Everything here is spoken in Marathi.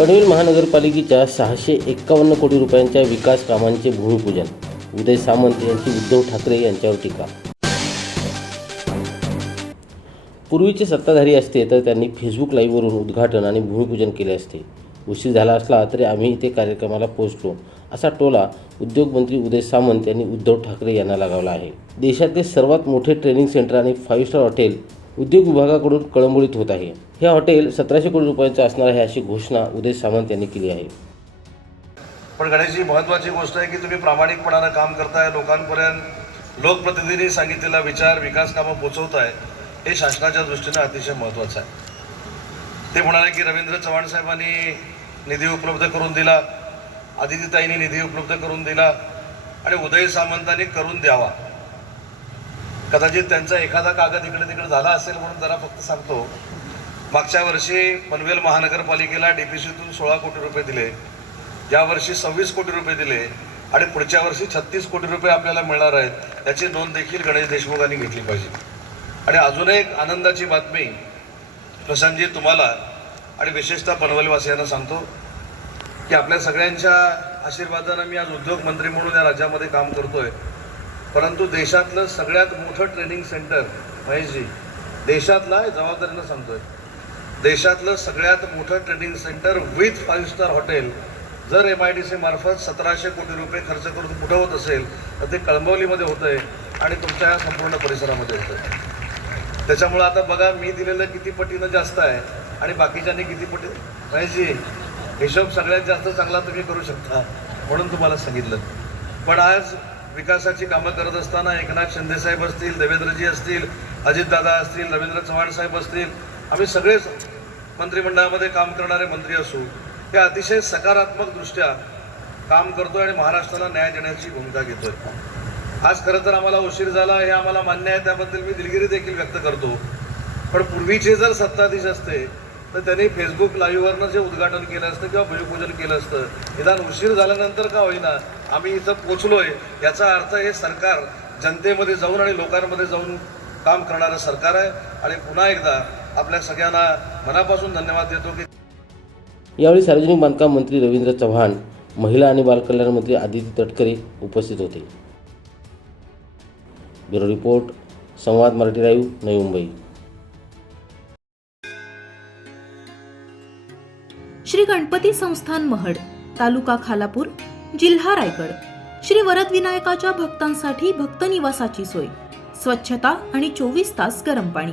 पनवेल महानगरपालिकेच्या सहाशे एक्कावन्न कोटी रुपयांच्या विकास कामांचे भूमिपूजन. उदय सामंत यांची उद्धव ठाकरे यांच्यावर टीका. पूर्वीचे सत्ताधारी असते तर त्यांनी फेसबुक लाईव्हवरून उद्घाटन आणि भूमिपूजन केले असते. उशीर झाला असला तरी आम्ही इथे कार्यक्रमाला पोहोचलो असा टोला उद्योगमंत्री उदय सामंत यांनी उद्धव ठाकरे यांना लगावला आहे. देशातले सर्वात मोठे ट्रेनिंग सेंटर आणि फाईव्ह स्टार हॉटेल उद्योग विभागाकडून कळंबोळीत होत आहे. हे हॉटेल सतराशे कोटी रुपयांचं असणार आहे अशी घोषणा उदय सामंत यांनी केली आहे. पण गणेशजी महत्वाची गोष्ट आहे की तुम्ही प्रामाणिकपणानं काम करताय लोकांपर्यंत लोकप्रतिनिधींनी सांगितलेला विचार विकास कामं पोचवताय हे शासनाच्या दृष्टीनं अतिशय महत्वाचं आहे. ते म्हणाले की रवींद्र चव्हाण साहेबांनी निधी उपलब्ध करून दिला आदितीताईंनी निधी उपलब्ध करून दिला आणि उदय सामंतांनी करून द्यावा. कदाचित त्यांचा एखादा कागद इकडे तिकडे झाला असेल म्हणून जरा फक्त सांगतो मागच्या वर्षी पनवेल महानगरपालिकेला डी पी सीतून सोळा कोटी रुपये दिले. यावर्षी सव्वीस कोटी रुपये दिले आणि पुढच्या वर्षी छत्तीस कोटी रुपये आपल्याला मिळणार आहेत याची नोंद देखील गणेश देशमुखांनी घेतली पाहिजे. आणि अजून एक आनंदाची बातमी प्रशांतजी तुम्हाला आणि विशेषतः पनवेलवासियांना सांगतो की आपल्या सगळ्यांच्या आशीर्वादानं मी आज उद्योगमंत्री म्हणून या राज्यामध्ये काम करतोय. परंतु देशातलं सगळ्यात मोठं ट्रेनिंग सेंटर महेशजी देशातला जबाबदारीनं सांगतोय. देशातलं सगळ्यात मोठं training centre with five star hotel जर एम आय डी सी मार्फत सतराशे कोटी रुपये खर्च करून कुठं होत असेल तर ते कळंबवलीमध्ये होतं आहे आणि तुमच्या संपूर्ण परिसरामध्ये होतं आहे त्याच्यामुळं आता बघा मी दिलेलं किती पटीनं जास्त आहे आणि बाकीच्यांनी किती पटी पाहिजे हिशोब सगळ्यात जास्त चांगला तुम्ही करू शकता म्हणून तुम्हाला सांगितलं. पण आज विकासाची कामं करत असताना एकनाथ शिंदेसाहेब असतील देवेंद्रजी असतील अजितदादा असतील रवींद्र चव्हाण साहेब असतील आम्ही सगळेच मंत्रिमंडळामध्ये काम करणारे मंत्री असो हे अतिशय सकारात्मक दृष्ट्या काम करतोय आणि महाराष्ट्राला न्याय देण्याची भूमिका घेतोय. आज खरं तर आम्हाला उशीर झाला हे आम्हाला मान्य आहे त्याबद्दल मी दिलगिरी देखील व्यक्त करतो. पण पूर्वीचे जर सत्ताधीश असते तर त्यांनी फेसबुक लाईव्हवरनं जे उद्घाटन केलं असतं किंवा भूमिपूजन केलं असतं निदान उशीर झाल्यानंतर का होईना आम्ही इथं पोचलोय. याचा अर्थ हे सरकार जनतेमध्ये जाऊन आणि लोकांमध्ये जाऊन काम करणारं सरकार आहे. आणि पुन्हा एकदा आपल्या सगळ्यांना मनापासून धन्यवाद देतो की यावेळी सार्वजनिक बांधकाम मंत्री रवींद्र चव्हाण महिला आणि बालकल्याण मंत्री आदिती तटकरे उपस्थित होते. ब्युरो रिपोर्ट संवाद मराठी लाईव्ह नवी मुंबई. श्री गणपती संस्थान महड तालुका खालापूर जिल्हा रायगड. श्री वरद विनायकाच्या भक्तांसाठी भक्त निवासाची सोय. स्वच्छता आणि चोवीस तास गरम पाणी.